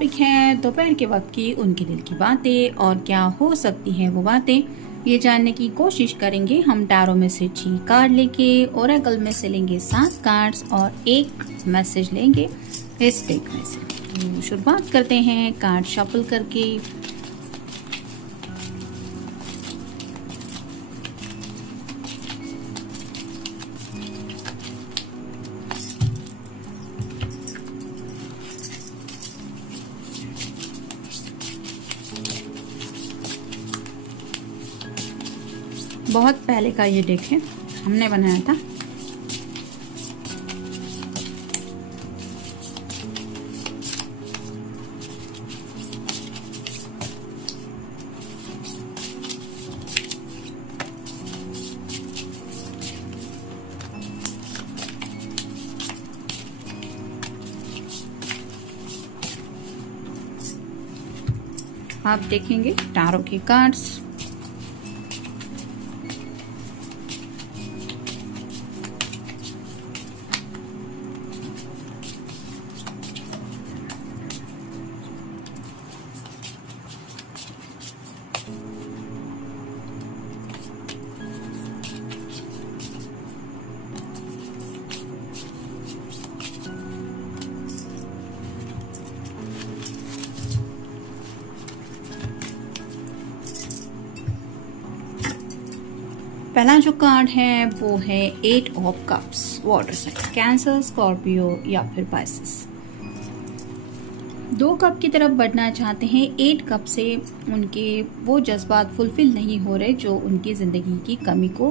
Topic है दोपहर के वक्त की उनके दिल की बातें और क्या हो सकती हैं वो बातें, ये जानने की कोशिश करेंगे हम टैरो में से 6 कार्ड लेके। ओरेकल में से लेंगे 7 कार्ड्स और एक मैसेज लेंगे इस डेक में से। तो शुरुआत करते हैं कार्ड शफल करके। बहुत पहले का ये डेक है, हमने बनाया था। आप देखेंगे टैरो के कार्ड्स। पहला जो कार्ड है वो है 8 of cups, water sign, Cancer, Scorpio या फिर पाइसेस। 2 कप की तरफ बढ़ना चाहते हैं। 8 कप से उनके वो जज्बात फुलफिल नहीं हो रहे जो उनकी जिंदगी की कमी को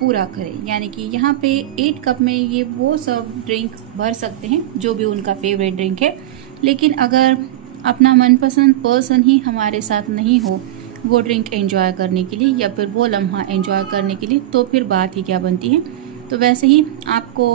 पूरा करे। यानी कि यहाँ पे 8 कप में ये वो सब ड्रिंक भर सकते हैं जो भी उनका फेवरेट ड्रिंक है, लेकिन अगर अपना मनपसंद पर्सन ही हमारे साथ नहीं हो वो ड्रिंक एंजॉय करने के लिए या फिर वो लम्हा एंजॉय करने के लिए, तो फिर बात ही क्या बनती है। तो वैसे ही आपको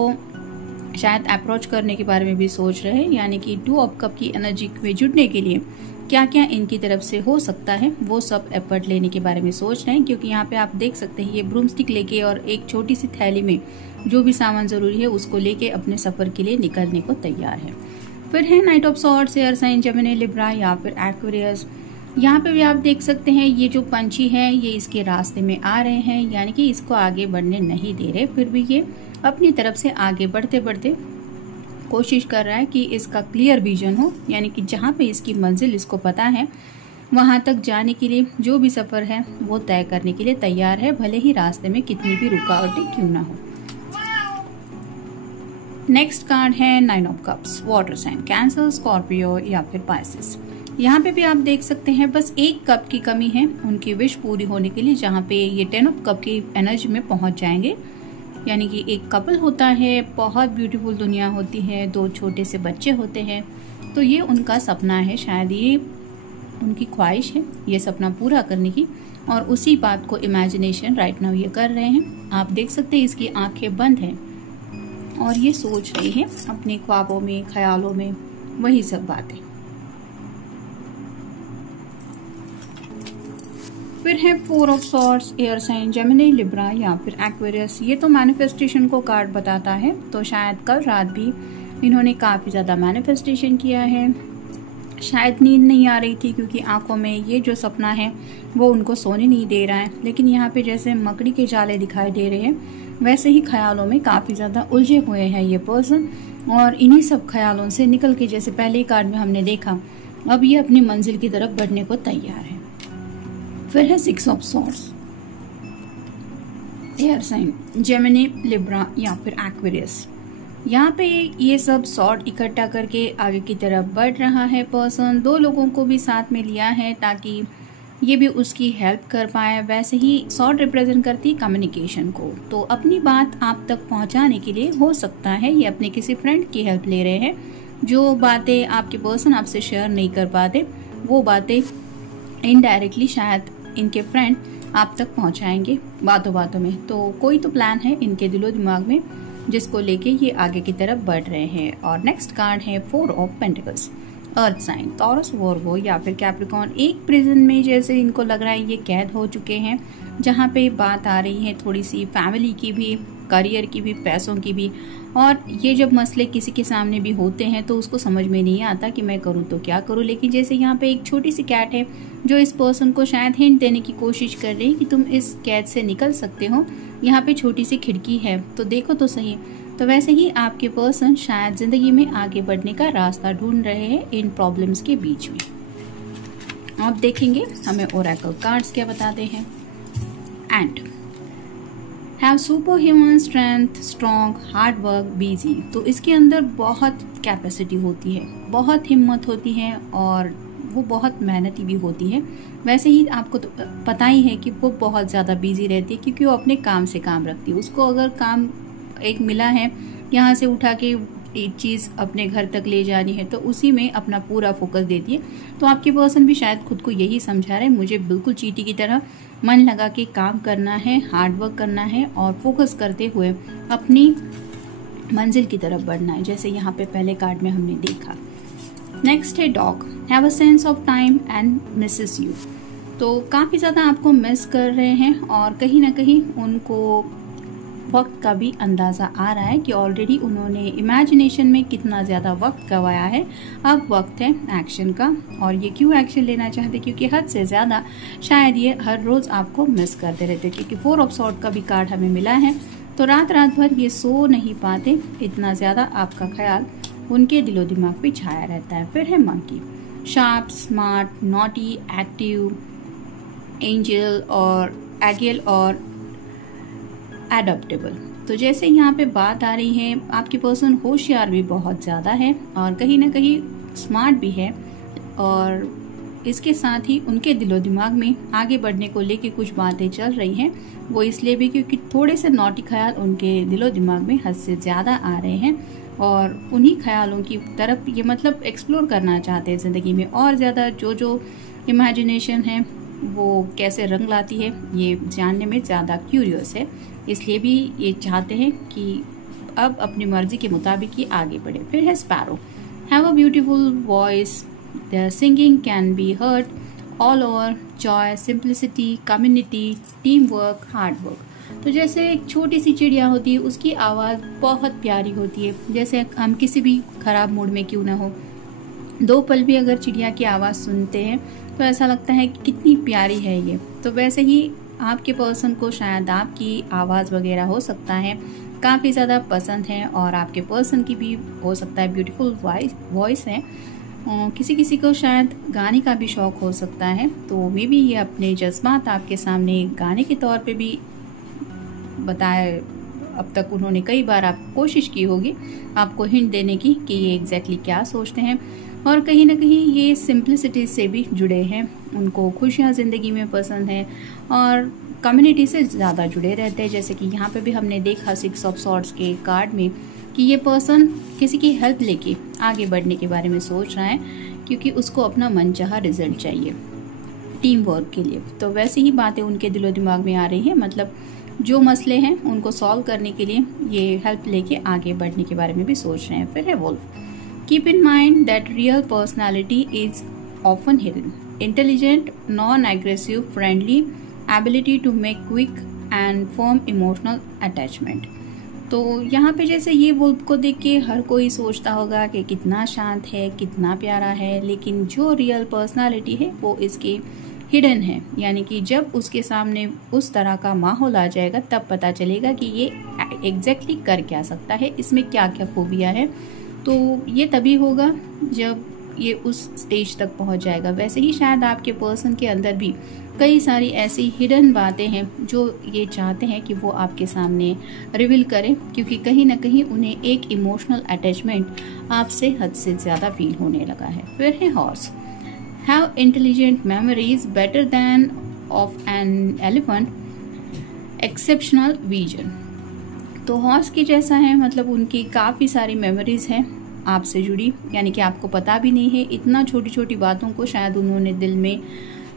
शायद अप्रोच करने के बारे में भी सोच रहे हैं, यानी कि 2 ऑफ कप की एनर्जी में जुड़ने के लिए क्या क्या इनकी तरफ से हो सकता है वो सब एफर्ट लेने के बारे में सोच रहे हैं। क्योंकि यहाँ पे आप देख सकते हैं ये ब्रूमस्टिक लेके और एक छोटी सी थैली में जो भी सामान जरूरी है उसको लेके अपने सफर के लिए निकलने को तैयार है। फिर है knight of swords, air sign Gemini, Libra या फिर एक्वेरियस। यहाँ पे भी आप देख सकते हैं ये जो पंछी है ये इसके रास्ते में आ रहे हैं, यानी कि इसको आगे बढ़ने नहीं दे रहे, फिर भी ये अपनी तरफ से आगे बढ़ते बढ़ते कोशिश कर रहा है कि इसका क्लियर विजन हो, यानी कि जहाँ पे इसकी मंजिल इसको पता है वहां तक जाने के लिए जो भी सफर है वो तय करने के लिए तैयार है, भले ही रास्ते में कितनी भी रुकावटें क्यों ना हो। नेक्स्ट कार्ड है 9 of cups, water sign, Cancer, Scorpio या फिर पाइसेस। यहाँ पे भी आप देख सकते हैं बस 1 कप की कमी है उनकी विश पूरी होने के लिए, जहाँ पे ये 10 ऑफ कप की एनर्जी में पहुंच जाएंगे। यानी कि एक कपल होता है, बहुत ब्यूटीफुल दुनिया होती है, 2 छोटे से बच्चे होते हैं, तो ये उनका सपना है, शायद ये उनकी ख्वाहिश है ये सपना पूरा करने की, और उसी बात को इमेजिनेशन राइट नाउ ये कर रहे हैं। आप देख सकते हैं इसकी आंखें बंद हैं और ये सोच रही है अपने ख्वाबों में, ख्यालों में वही सब बातें। फिर है 4 of swords, air sign Gemini, Libra या फिर एक्वेरियस। ये तो मैनिफेस्टेशन को कार्ड बताता है, तो शायद कल रात भी इन्होंने काफ़ी ज़्यादा मैनिफेस्टेशन किया है। शायद नींद नहीं आ रही थी क्योंकि आंखों में ये जो सपना है वो उनको सोने नहीं दे रहा है, लेकिन यहाँ पे जैसे मकड़ी के जाले दिखाई दे रहे हैं वैसे ही ख्यालों में काफ़ी ज़्यादा उलझे हुए हैं ये पर्सन, और इन्हीं सब ख्यालों से निकल के, जैसे पहले ही कार्ड में हमने देखा, अब ये अपनी मंजिल की तरफ बढ़ने को तैयार है। फिर है 6 of swords, air sign Gemini, Libra या फिर एक्वेरियस। यहाँ पे ये सब सॉर्ड इकट्ठा करके आगे की तरफ बढ़ रहा है पर्सन। 2 लोगों को भी साथ में लिया है ताकि ये भी उसकी हेल्प कर पाए। वैसे ही सॉर्ड रिप्रेजेंट करती है कम्युनिकेशन को, तो अपनी बात आप तक पहुँचाने के लिए हो सकता है ये अपने किसी फ्रेंड की हेल्प ले रहे हैं। जो बातें आपके पर्सन आपसे शेयर नहीं कर पाते वो बातें इनडायरेक्टली शायद इनके फ्रेंड आप तक पहुंचाएंगे बातों बातों में। तो कोई तो प्लान है इनके दिलो दिमाग में जिसको लेके ये आगे की तरफ बढ़ रहे हैं। और नेक्स्ट कार्ड है 4 of pentacles, earth sign, Taurus, Virgo या फिर कैप्रिकॉर्न। एक प्रिजन में जैसे इनको लग रहा है ये कैद हो चुके हैं, जहाँ पे बात आ रही है थोड़ी सी फैमिली की भी, करियर की भी, पैसों की भी। और ये जब मसले किसी के सामने भी होते हैं तो उसको समझ में नहीं आता कि मैं करूँ तो क्या करूँ। लेकिन जैसे यहाँ पे एक छोटी सी कैट है जो इस पर्सन को शायद हिंट देने की कोशिश कर रही है कि तुम इस कैद से निकल सकते हो, यहाँ पे छोटी सी खिड़की है तो देखो तो सही। तो वैसे ही आपके पर्सन शायद जिंदगी में आगे बढ़ने का रास्ता ढूंढ रहे हैं इन प्रॉब्लम्स के बीच में। अब देखेंगे हमें ओरेकल कार्ड्स क्या बताते हैं। And have super human strength, strong, hard work, busy. तो इसके अंदर बहुत कैपेसिटी होती है, बहुत हिम्मत होती है और वो बहुत मेहनती भी होती है। वैसे ही आपको तो पता ही है कि वो बहुत ज़्यादा बिजी रहती है क्योंकि वो अपने काम से काम रखती है। उसको अगर काम एक मिला है यहाँ से उठा के एक चीज़ अपने घर तक ले जानी है तो उसी में अपना पूरा फोकस देती है। तो आपके पर्सन भी शायद खुद को यही समझा रहे हैं, मुझे बिल्कुल चींटी की तरह मन लगा के काम करना है, हार्ड वर्क करना है और फोकस करते हुए अपनी मंजिल की तरफ बढ़ना है, जैसे यहाँ पे पहले कार्ड में हमने देखा। नेक्स्ट है dog, have a sense of time and Mrs you. तो काफ़ी ज़्यादा आपको मिस कर रहे हैं और कहीं ना कहीं उनको वक्त का भी अंदाज़ा आ रहा है कि ऑलरेडी उन्होंने इमेजिनेशन में कितना ज़्यादा वक्त गवाया है। अब वक्त है एक्शन का। और ये क्यों एक्शन लेना चाहते, क्योंकि हद से ज़्यादा शायद ये हर रोज़ आपको मिस करते रहते, क्योंकि 4 ऑफ सॉर्ड का भी कार्ड हमें मिला है। तो रात भर ये सो नहीं पाते, इतना ज़्यादा आपका ख्याल उनके दिलो दिमाग पे छाया रहता है। फिर है monkey, sharp, smart, naughty, active, angel और एगल और एडप्टेबल। तो जैसे यहाँ पे बात आ रही है, आपकी पर्सन होशियार भी बहुत ज़्यादा है और कहीं ना कहीं स्मार्ट भी है। और इसके साथ ही उनके दिलो दिमाग में आगे बढ़ने को लेके कुछ बातें चल रही हैं। वो इसलिए भी क्योंकि थोड़े से नॉटी ख्याल उनके दिलो दिमाग में हद से ज़्यादा आ रहे हैं और उन्हीं ख्यालों की तरफ ये मतलब एक्सप्लोर करना चाहते हैं ज़िंदगी में। और ज़्यादा जो इमेजिनेशन है वो कैसे रंग लाती है ये जानने में ज़्यादा क्यूरियस है, इसलिए भी ये चाहते हैं कि अब अपनी मर्जी के मुताबिक ही आगे बढ़े। फिर है sparrow, have a beautiful voice, their singing can be heard all over, joy, simplicity, community, team work, hard work. तो जैसे एक छोटी सी चिड़िया होती है, उसकी आवाज़ बहुत प्यारी होती है। जैसे हम किसी भी खराब मूड में क्यों ना हो, 2 पल भी अगर चिड़िया की आवाज़ सुनते हैं तो ऐसा लगता है कि कितनी प्यारी है ये। तो वैसे ही आपके पर्सन को शायद आपकी आवाज़ वगैरह हो सकता है काफ़ी ज़्यादा पसंद है और आपके पर्सन की भी हो सकता है ब्यूटीफुल वॉइस है। किसी किसी को शायद गाने का भी शौक़ हो सकता है, तो मे बी ये अपने जज्बात आपके सामने गाने के तौर पे भी बताए। अब तक उन्होंने कई बार आप कोशिश की होगी आपको हिंट देने की कि ये एग्जैक्टली क्या सोचते हैं। और कहीं ना कहीं ये सिंप्लिसिटी से भी जुड़े हैं, उनको खुशियाँ ज़िंदगी में पसंद है और कम्युनिटी से ज़्यादा जुड़े रहते हैं। जैसे कि यहाँ पे भी हमने देखा 6 ऑफ सॉर्ड्स के कार्ड में कि ये पर्सन किसी की हेल्प लेके आगे बढ़ने के बारे में सोच रहा है, क्योंकि उसको अपना मनचाहा रिजल्ट चाहिए टीम वर्क के लिए। तो वैसी ही बातें उनके दिलो दिमाग में आ रही है, मतलब जो मसले हैं उनको सॉल्व करने के लिए ये हेल्प लेके आगे बढ़ने के बारे में भी सोच रहे हैं। फिर है wolf, keep in mind that real personality is often hidden, intelligent, non aggressive, friendly, ability to make quick and firm emotional attachment. तो यहाँ पे जैसे ये वुल्फ को देख के हर कोई सोचता होगा कि कितना शांत है, कितना प्यारा है, लेकिन जो रियल पर्सनालिटी है वो इसकी हिडन है। यानी कि जब उसके सामने उस तरह का माहौल आ जाएगा तब पता चलेगा कि ये एग्जैक्टली कर क्या सकता है, इसमें क्या क्या खूबियाँ हैं। तो ये तभी होगा जब ये उस स्टेज तक पहुंच जाएगा। वैसे ही शायद आपके पर्सन के अंदर भी कई सारी ऐसी हिडन बातें हैं जो ये चाहते हैं कि वो आपके सामने रिवील करें, क्योंकि कहीं ना कहीं उन्हें एक इमोशनल अटैचमेंट आपसे हद से ज़्यादा फील होने लगा है। फिर है horse, have intelligent memories better than of an elephant, exceptional vision. तो हॉर्स की जैसा है, मतलब उनकी काफ़ी सारी मेमोरीज हैं आपसे जुड़ी, यानी कि आपको पता भी नहीं है, इतना छोटी छोटी बातों को शायद उन्होंने दिल में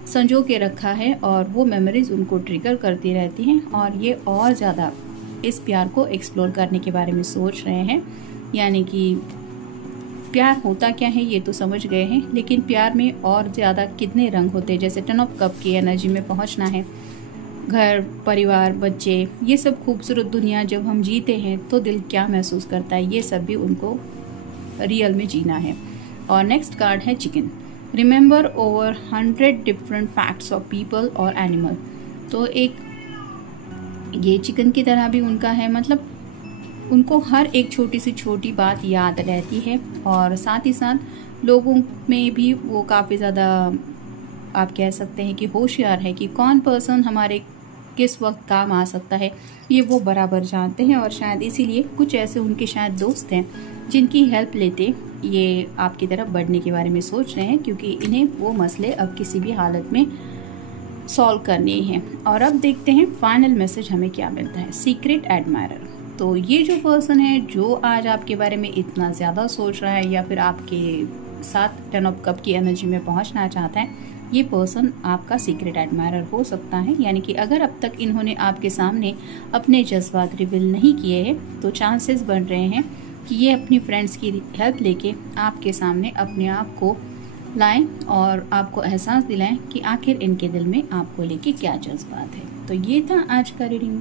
संजो के रखा है और वो मेमोरीज उनको ट्रिगर करती रहती हैं और ये और ज़्यादा इस प्यार को एक्सप्लोर करने के बारे में सोच रहे हैं। यानी कि प्यार होता क्या है ये तो समझ गए हैं, लेकिन प्यार में और ज़्यादा कितने रंग होते हैं। जैसे 10 ऑफ कप की एनर्जी में पहुंचना है, घर परिवार बच्चे, ये सब खूबसूरत दुनिया जब हम जीते हैं तो दिल क्या महसूस करता है, ये सब भी उनको रियल में जीना है। और नेक्स्ट कार्ड है chicken. Remember over 100 different facts of people और एनिमल। तो एक ये चिकन की तरह भी उनका है, मतलब उनको हर एक छोटी से छोटी बात याद रहती है और साथ ही साथ लोगों में भी वो काफ़ी ज़्यादा आप कह सकते हैं कि होशियार है कि कौन पर्सन हमारे किस वक्त काम आ सकता है, ये वो बराबर जानते हैं। और शायद इसीलिए कुछ ऐसे उनके शायद दोस्त हैं जिनकी हेल्प लेते ये आपकी तरफ बढ़ने के बारे में सोच रहे हैं, क्योंकि इन्हें वो मसले अब किसी भी हालत में सॉल्व करने हैं। और अब देखते हैं फाइनल मैसेज हमें क्या मिलता है। Secret admirer. तो ये जो पर्सन है जो आज आपके बारे में इतना ज़्यादा सोच रहा है या फिर आपके साथ 10 ऑफ कप की एनर्जी में पहुंचना चाहता है, ये पर्सन आपका सीक्रेट एडमायरर हो सकता है। यानी कि अगर अब तक इन्होंने आपके सामने अपने जज्बात रिवील नहीं किए हैं तो चांसेस बन रहे हैं कि ये अपनी फ्रेंड्स की हेल्प लेके आपके सामने अपने आप को लाएं और आपको एहसास दिलाएं कि आखिर इनके दिल में आपको लेके क्या जज्बात है। तो ये था आज का रीडिंग।